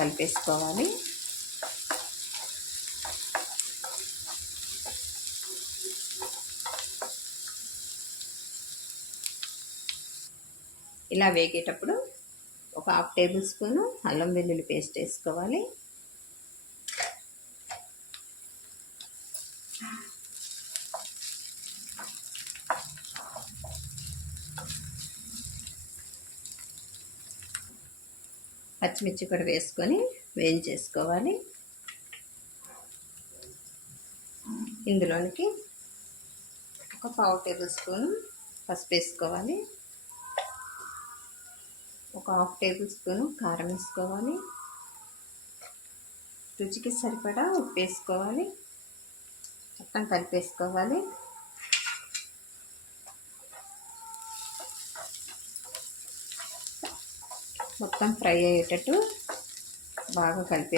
కలిపేసుకోవాలి. ఇలా వేగేటప్పుడు ఒక 1/2 టేబుల్ స్పూను అల్లం వెల్లుల్లి పేస్ట్ వేసుకోవాలి. పచ్చిమిర్చి కూడా వేసుకొని వేయించేసుకోవాలి. ఇందులోనికి ఒక 1/2 టేబుల్ స్పూన్ పసుపు వేసుకోవాలి. ఒక 1/2 టేబుల్ స్పూన్ కారం వేసుకోవాలి. రుచికి సరిపడా ఉప్పు వేసుకోవాలి. మొత్తం కలిపేసుకోవాలి. మొత్తం ఫ్రై అయ్యేటట్టు బాగా కలిపే